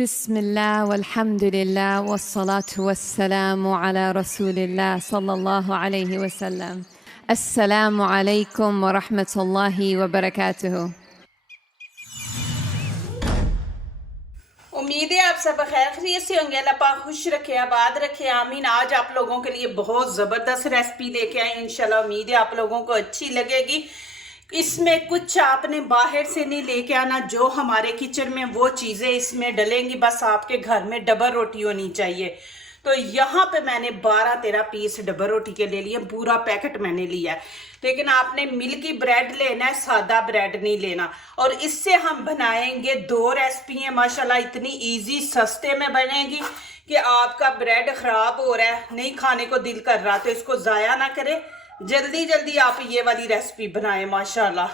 बिस्मिल्लाह वल्हम्दुलिल्लाह वस्सलातु वस्सलामु अला रसूलिल्लाह सल्लल्लाहु अलैहि वसल्लम। अस्सलामु अलैकुम व रहमतुल्लाहि व बरकातुहू। उम्मीद है आप सब खैर खैरियत से होंगे। अल्लाह पाक खुश रखे, आबाद रखे, आमीन। आज आप लोगों के लिए बहुत ज़बरदस्त रेसिपी लेके आए। इंशाल्लाह उम्मीद है आप लोगों को अच्छी लगेगी। इसमें कुछ आपने बाहर से नहीं लेके आना, जो हमारे किचन में वो चीज़ें इसमें डलेंगी। बस आपके घर में डबल रोटी होनी चाहिए। तो यहाँ पे मैंने 12-13 पीस डबल रोटी के ले लिए, पूरा पैकेट मैंने लिया है। लेकिन आपने मिल्की ब्रेड लेना है, सादा ब्रेड नहीं लेना। और इससे हम बनाएंगे 2 रेसिपी हैं माशाल्लाह, इतनी इजी सस्ते में बनेगी कि आपका ब्रेड ख़राब हो रहा है, नहीं खाने को दिल कर रहा, तो इसको ज़ाया ना करें, जल्दी जल्दी आप ये वाली रेसिपी बनाएं। माशाल्लाह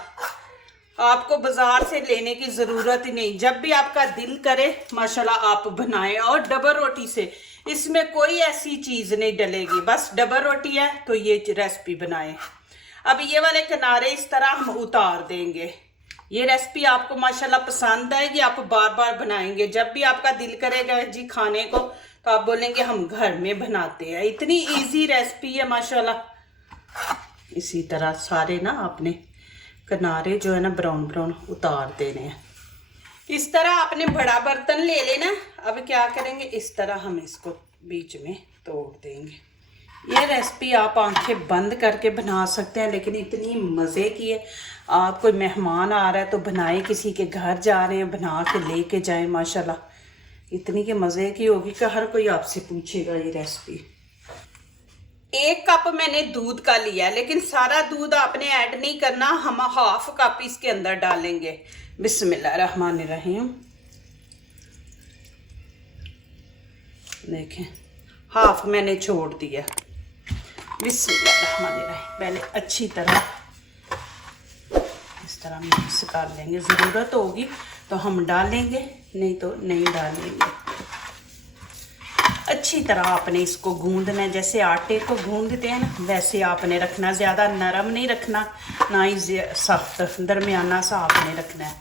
आपको बाजार से लेने की ज़रूरत ही नहीं, जब भी आपका दिल करे माशाल्लाह आप बनाएं। और डबल रोटी से इसमें कोई ऐसी चीज़ नहीं डलेगी, बस डबल रोटी है तो ये रेसिपी बनाएं। अब ये वाले किनारे इस तरह हम उतार देंगे। ये रेसिपी आपको माशाल्लाह पसंद आएगी, आप बार बार बनाएंगे। जब भी आपका दिल करेगा जी खाने को, तो आप बोलेंगे हम घर में बनाते हैं। इतनी इजी रेसिपी है माशाल्लाह। इसी तरह सारे ना आपने किनारे जो है ना ब्राउन ब्राउन उतार देने हैं। इस तरह आपने बड़ा बर्तन ले लेना। अब क्या करेंगे, इस तरह हम इसको बीच में तोड़ देंगे। ये रेसिपी आप आंखें बंद करके बना सकते हैं, लेकिन इतनी मज़े की है। आप कोई मेहमान आ रहा है तो बनाए, किसी के घर जा रहे हैं बना के लेके जाएं। माशाल्लाह इतनी के मज़े की होगी कि हर कोई आपसे पूछेगा ये रेसिपी। 1 कप मैंने दूध का लिया, लेकिन सारा दूध आपने ऐड नहीं करना, हम 1/2 कप इसके अंदर डालेंगे। बिस्मिल्लाहिर्रहमानिर्रहीम। देखें 1/2 मैंने छोड़ दिया। बिस्मिल्लाहिर्रहमानिर्रहीम। पहले अच्छी तरह इस तरह मिक्स कर लेंगे। ज़रूरत होगी तो हम डालेंगे, नहीं तो नहीं डालेंगे। अच्छी तरह आपने इसको गूंदना है, जैसे आटे को गूंदते हैं ना वैसे आपने रखना। ज़्यादा नरम नहीं रखना, ना ही सख्त, दरमियाना सा आपने रखना है।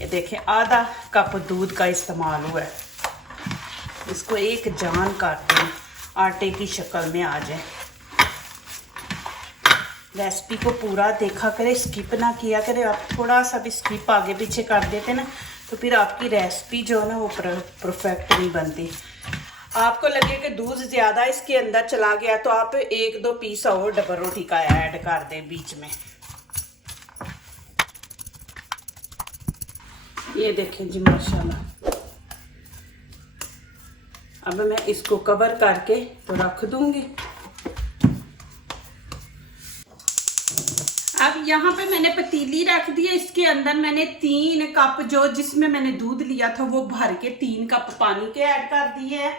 ये देखें आधा कप दूध का इस्तेमाल हुआ है। इसको एक जान करते हैं, आटे की शक्ल में आ जाए। रेसिपी को पूरा देखा करें, स्किप ना किया करें। आप थोड़ा सा भी स्किप आगे पीछे कर देते ना तो फिर आपकी रेसिपी जो है ना वो परफेक्ट नहीं बनती। आपको लगे कि दूध ज़्यादा इसके अंदर चला गया तो आप 1-2 पीस और डबल रोटी का ऐड कर दें बीच में। ये देखें जी माशाल्लाह। अब मैं इसको कवर करके तो रख दूंगी। अब यहाँ पे मैंने पतीली रख दी है, इसके अंदर मैंने 3 कप जो जिसमें मैंने दूध लिया था वो भर के 3 कप पानी के ऐड कर दिए है।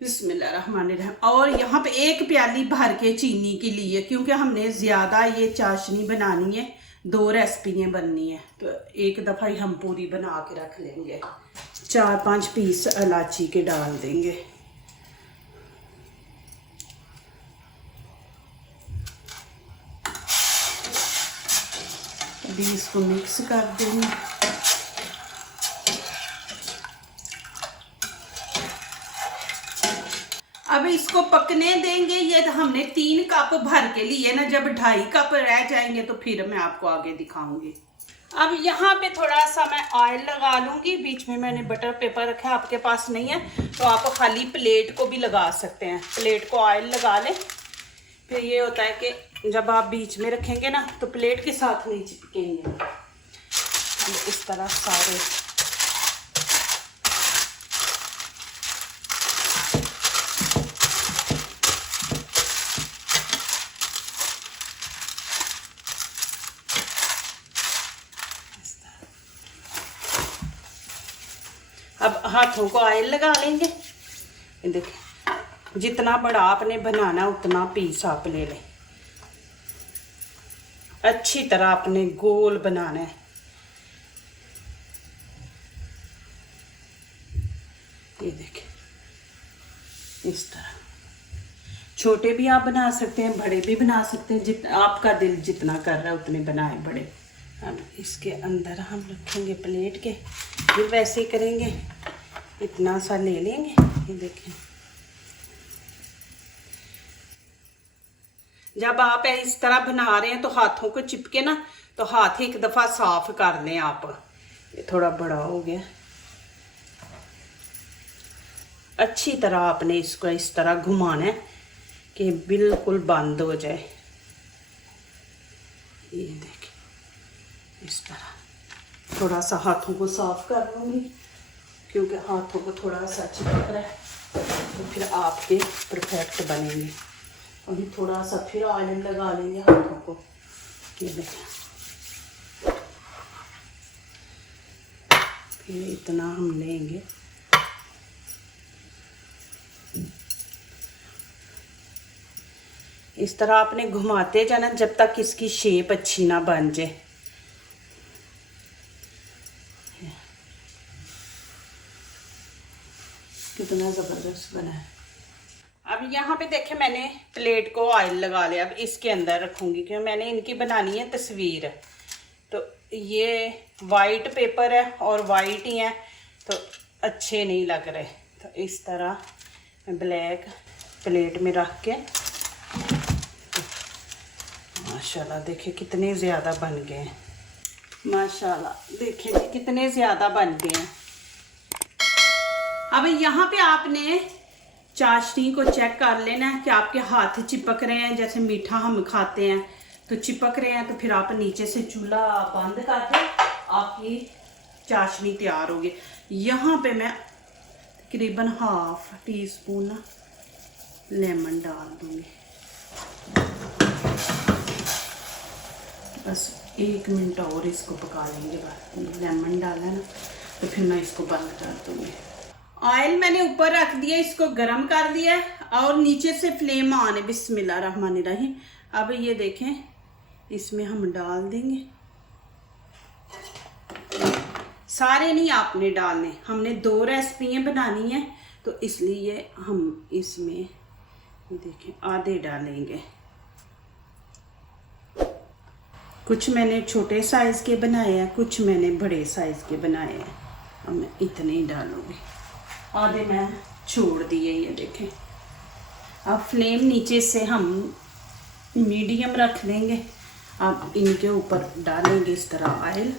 बिस्मिल्लाहिर्रहमानिर्रहीम। और यहाँ पे 1 प्याली भर के चीनी की ली है, क्योंकि हमने ज़्यादा ये चाशनी बनानी है, 2 रेसिपियाँ बननी है, तो एक दफ़ा ही हम पूरी बना के रख लेंगे। 4-5 पीस इलायची के डाल देंगे। अभी इसको मिक्स कर देंगे। अब इसको पकने देंगे। ये हमने 3 कप भर के लिए ना, जब 2.5 कप रह जाएंगे तो फिर मैं आपको आगे दिखाऊंगी। अब यहाँ पे थोड़ा सा मैं ऑयल लगा लूँगी। बीच में मैंने बटर पेपर रखा है, आपके पास नहीं है तो आप खाली प्लेट को भी लगा सकते हैं। प्लेट को ऑयल लगा लें, फिर ये होता है कि जब आप बीच में रखेंगे ना तो प्लेट के साथ नहीं चिपकेंगे। इस तरह सारे अब हाथों को ऑयल लगा लेंगे। देखिए जितना बड़ा आपने बनाना उतना पीस आप ले लें। अच्छी तरह आपने गोल बनाना है। ये देखिए इस तरह छोटे भी आप बना सकते हैं, बड़े भी बना सकते हैं। जितना आपका दिल जितना कर रहा है उतने बनाए बड़े। अब इसके अंदर हम रखेंगे प्लेट के, फिर वैसे ही करेंगे। इतना सा ले लेंगे, ये देखें। जब आप इस तरह बना रहे हैं तो हाथों को चिपके ना, तो हाथ एक दफ़ा साफ कर लें आप। ये थोड़ा बड़ा हो गया। अच्छी तरह आपने इसको इस तरह घुमाना है कि बिल्कुल बंद हो जाए। ये देखिए इस तरह। थोड़ा सा हाथों को साफ कर लूँगी क्योंकि हाथों को थोड़ा सा चिपक रहा है, तो फिर आपके परफेक्ट बनेंगे। अभी थोड़ा सा फिर ऑयल लगा लेंगे हाथों को। ये देखें, फिर इतना हम लेंगे। इस तरह आपने घुमाते जाना जब तक इसकी शेप अच्छी ना बन जाए। कितना ज़बरदस्त बना है। अब यहाँ पे देखें, मैंने प्लेट को ऑयल लगा लिया। अब इसके अंदर रखूँगी क्योंकि मैंने इनकी बनानी है तस्वीर। तो ये वाइट पेपर है और वाइट ही है तो अच्छे नहीं लग रहे, तो इस तरह मैं ब्लैक प्लेट में रख के, माशाल्लाह देखिए कितने ज़्यादा बन गए हैं। माशाल्लाह देखिए जी कितने ज़्यादा बन गए हैं। अब यहाँ पे आपने चाशनी को चेक कर लेना है कि आपके हाथ चिपक रहे हैं। जैसे मीठा हम खाते हैं तो चिपक रहे हैं, तो फिर आप नीचे से चूल्हा बंद कर दो, आपकी चाशनी तैयार होगी। यहाँ पे मैं तकरीबन हाफ टी स्पून लेमन डाल दूँगी। बस 1 मिनट और इसको पका लेंगे। बस लेमन डाला ना तो फिर मैं इसको बंद कर दूँगी। ऑयल मैंने ऊपर रख दिया, इसको गरम कर दिया और नीचे से फ्लेम ऑन है। बिस्मिल्लाहिर्रहमानिर्रहीम। अब ये देखें, इसमें हम डाल देंगे। सारे नहीं आपने डालने, हमने 2 रेसिपियाँ बनानी है तो इसलिए हम इसमें ये देखें आधे डालेंगे। कुछ मैंने छोटे साइज़ के बनाए हैं, कुछ मैंने बड़े साइज़ के बनाए हैं। अब मैं इतने ही डालूँगी, आधे मैं छोड़ दिए। ये देखें। अब फ्लेम नीचे से हम मीडियम रख देंगे। अब इनके ऊपर डालेंगे इस तरह ऑयल,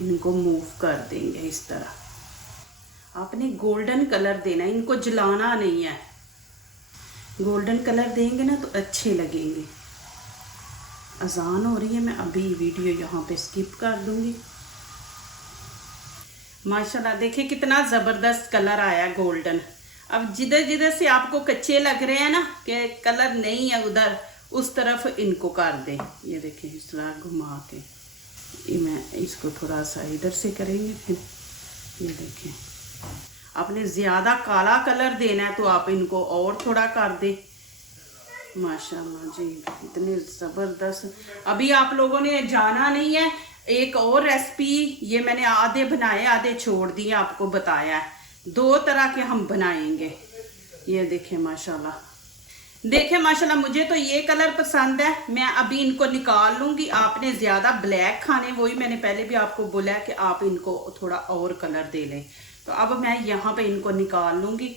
इनको मूव कर देंगे इस तरह। आपने गोल्डन कलर देना है, इनको जलाना नहीं है। गोल्डन कलर देंगे ना तो अच्छे लगेंगे। अजान हो रही है, मैं अभी वीडियो यहाँ पे स्किप कर दूँगी। माशाल्लाह देखिए कितना ज़बरदस्त कलर आया गोल्डन। अब जिधर जिधर से आपको कच्चे लग रहे हैं ना कि कलर नहीं है उधर, उस तरफ इनको कर दें। ये देखिए इस तरह घुमा के, ये मैं इसको थोड़ा सा इधर से करेंगे। फिर ये देखें, आपने ज़्यादा काला कलर देना है तो आप इनको और थोड़ा कर दें। माशाल्लाह जी इतने ज़बरदस्त। अभी आप लोगों ने जाना नहीं है, एक और रेसिपी ये मैंने आधे बनाए आधे छोड़ दिए, आपको बताया है। 2 तरह के हम बनाएंगे। ये देखें माशाल्लाह, देखें माशाल्लाह, मुझे तो ये कलर पसंद है। मैं अभी इनको निकाल लूँगी। आपने ज़्यादा ब्लैक खाने, वही मैंने पहले भी आपको बोला है कि आप इनको थोड़ा और कलर दे लें। तो अब मैं यहाँ पे इनको निकाल लूँगी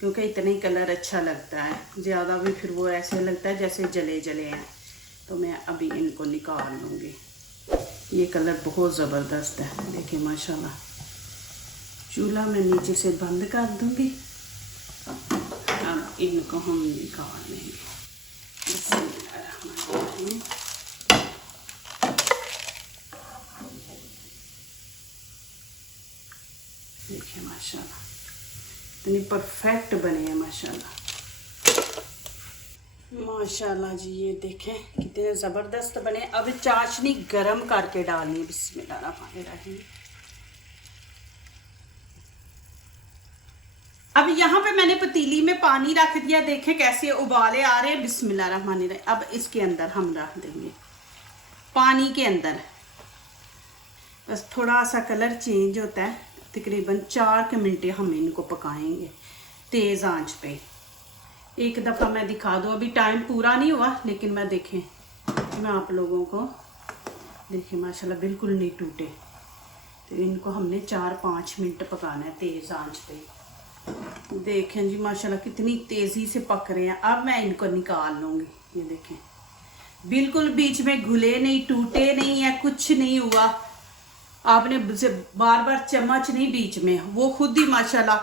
क्योंकि इतना ही कलर अच्छा लगता है, ज़्यादा भी फिर वो ऐसे लगता है जैसे जले जले हैं। तो मैं अभी इनको निकाल लूँगी। ये कलर बहुत ज़बरदस्त है। देखिए माशाल्लाह। चूल्हा मैं नीचे से बंद कर दूँगी। अब इनको हम निकाल लेंगे। देखिए माशाल्लाह इतनी परफेक्ट बने हैं माशाल्लाह। माशाल्लाह जी ये देखें कितने ज़बरदस्त बने। अब चाशनी गरम करके डालनी। बिस्मिल्लाहिर्रहमानिर्रहीम। अब यहाँ पे मैंने पतीली में पानी रख दिया, देखें कैसे उबाले आ रहे हैं। बिस्मिल्लाहिर्रहमानिर्रहीम। अब इसके अंदर हम रख देंगे, पानी के अंदर। बस थोड़ा सा कलर चेंज होता है, तकरीबन 4 मिनट हम इनको पकाएंगे तेज़ आंच पे। एक दफ़ा मैं दिखा दूँ, अभी टाइम पूरा नहीं हुआ लेकिन मैं देखें मैं आप लोगों को, देखें माशाल्लाह बिल्कुल नहीं टूटे। तो इनको हमने 4-5 मिनट पकाना है तेज़ आंच पे। देखें जी माशाल्लाह कितनी तेज़ी से पक रहे हैं। अब मैं इनको निकाल लूँगी। ये देखें बिल्कुल बीच में घुले नहीं, टूटे नहीं है, कुछ नहीं हुआ। आपने बार बार चम्मच नहीं बीच में, वो खुद ही माशाल्लाह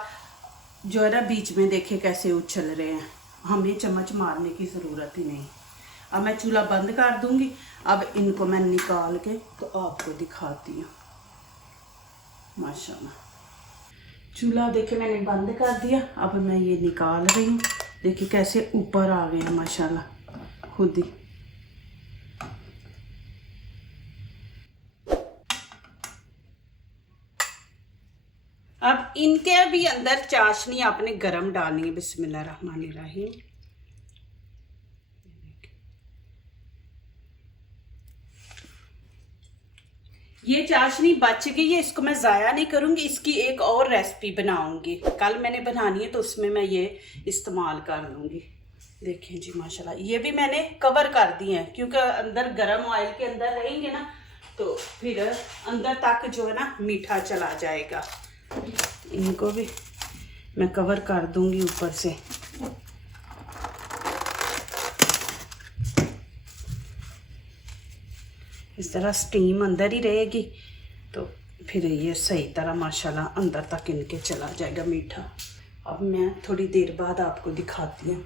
जो है ना बीच में देखे कैसे उछल रहे हैं। हमें चम्मच मारने की ज़रूरत ही नहीं। अब मैं चूल्हा बंद कर दूंगी। अब इनको मैं निकाल के तो आपको दिखाती हूँ। माशाल्लाह चूल्हा देखे मैंने बंद कर दिया। अब मैं ये निकाल रही हूँ। देखिए कैसे ऊपर आ गए हैं माशाल्लाह खुद ही। अब इनके भी अंदर चाशनी आपने गरम डालनी है। बिस्मिल्लाहिर्रहमानिर्रहीम। ये चाशनी बच गई है, इसको मैं ज़ाया नहीं करूँगी। इसकी एक और रेसिपी बनाऊँगी, कल मैंने बनानी है तो उसमें मैं ये इस्तेमाल कर लूँगी। देखें जी माशाल्लाह ये भी मैंने कवर कर दिए हैं क्योंकि अंदर गरम ऑयल के अंदर रहेंगे ना तो फिर अंदर तक जो है ना मीठा चला जाएगा। इनको भी मैं कवर कर दूँगी ऊपर से। इस तरह स्टीम अंदर ही रहेगी तो फिर ये सही तरह माशाल्लाह अंदर तक इनके चला जाएगा मीठा। अब मैं थोड़ी देर बाद आपको दिखाती हूँ।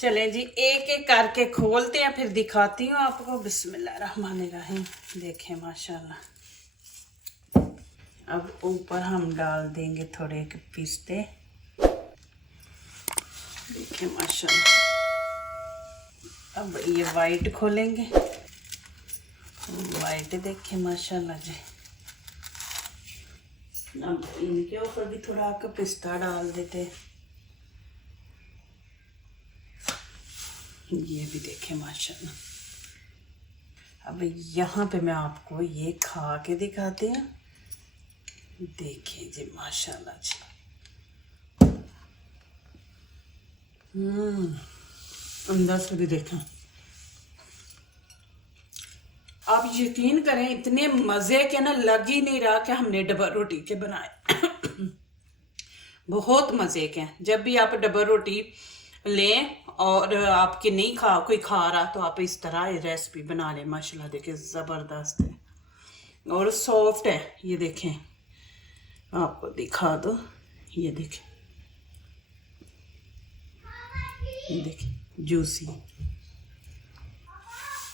चलें जी एक एक करके खोलते हैं फिर दिखाती हूँ आपको। बिस्मिल्लाहिर्रहमानिर्रहीम। देखें माशाल्लाह। अब ऊपर हम डाल देंगे थोड़े पिस्ते। देखें माशाल्लाह। अब ये वाइट खोलेंगे। वाइट देखें माशाल्लाह जी। अब इनके ऊपर भी थोड़ा पिस्ता डाल देते। ये भी देखें माशाल्लाह। अब यहाँ पे मैं आपको ये खा के दिखाते हैं। देखें जी माशाल्लाह जी। अंदर से भी देखें। आप यकीन करें इतने मज़े के ना लग ही नहीं रहा कि हमने डबल रोटी के बनाए। बहुत मज़े के हैं। जब भी आप डबल रोटी लें और आपके नहीं कोई खा रहा तो आप इस तरह ये रेसिपी बना लें। माशाल्लाह देखें ज़बरदस्त है और सॉफ्ट है। ये देखें आपको दिखा दो। ये देखें जूसी।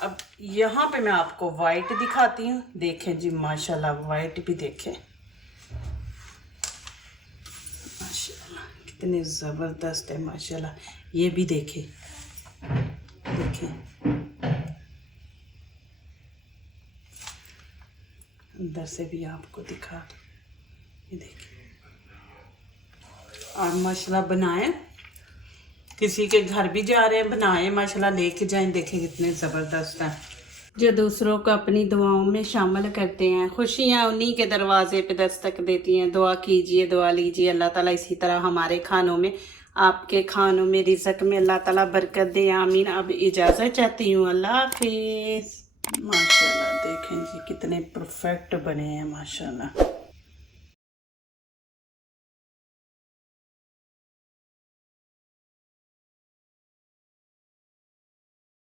अब यहाँ पे मैं आपको वाइट दिखाती हूँ। देखें जी माशाल्लाह वाइट भी देखें माशाल्लाह कितने ज़बरदस्त है माशाल्लाह। ये भी देखें अंदर से भी आपको दिखा दो। ये देखें आप माशाल्लाह बनाएं। किसी के घर भी जा रहे हैं बनाएं माशाल्लाह लेके जाएं। देखें कितने ज़बरदस्त हैं। जो दूसरों को अपनी दुआओं में शामिल करते हैं खुशियाँ उन्हीं के दरवाजे पे दस्तक देती हैं। दुआ कीजिए दुआ लीजिए अल्लाह ताला इसी तरह हमारे खानों में आपके खानों में रिज़्क़ में अल्लाह ताला बरकत दे। आमीन। अब इजाज़त चाहती हूँ। अल्लाह हाफिज़। माशाल्लाह देखें जी कितने परफेक्ट बने हैं माशाल्लाह।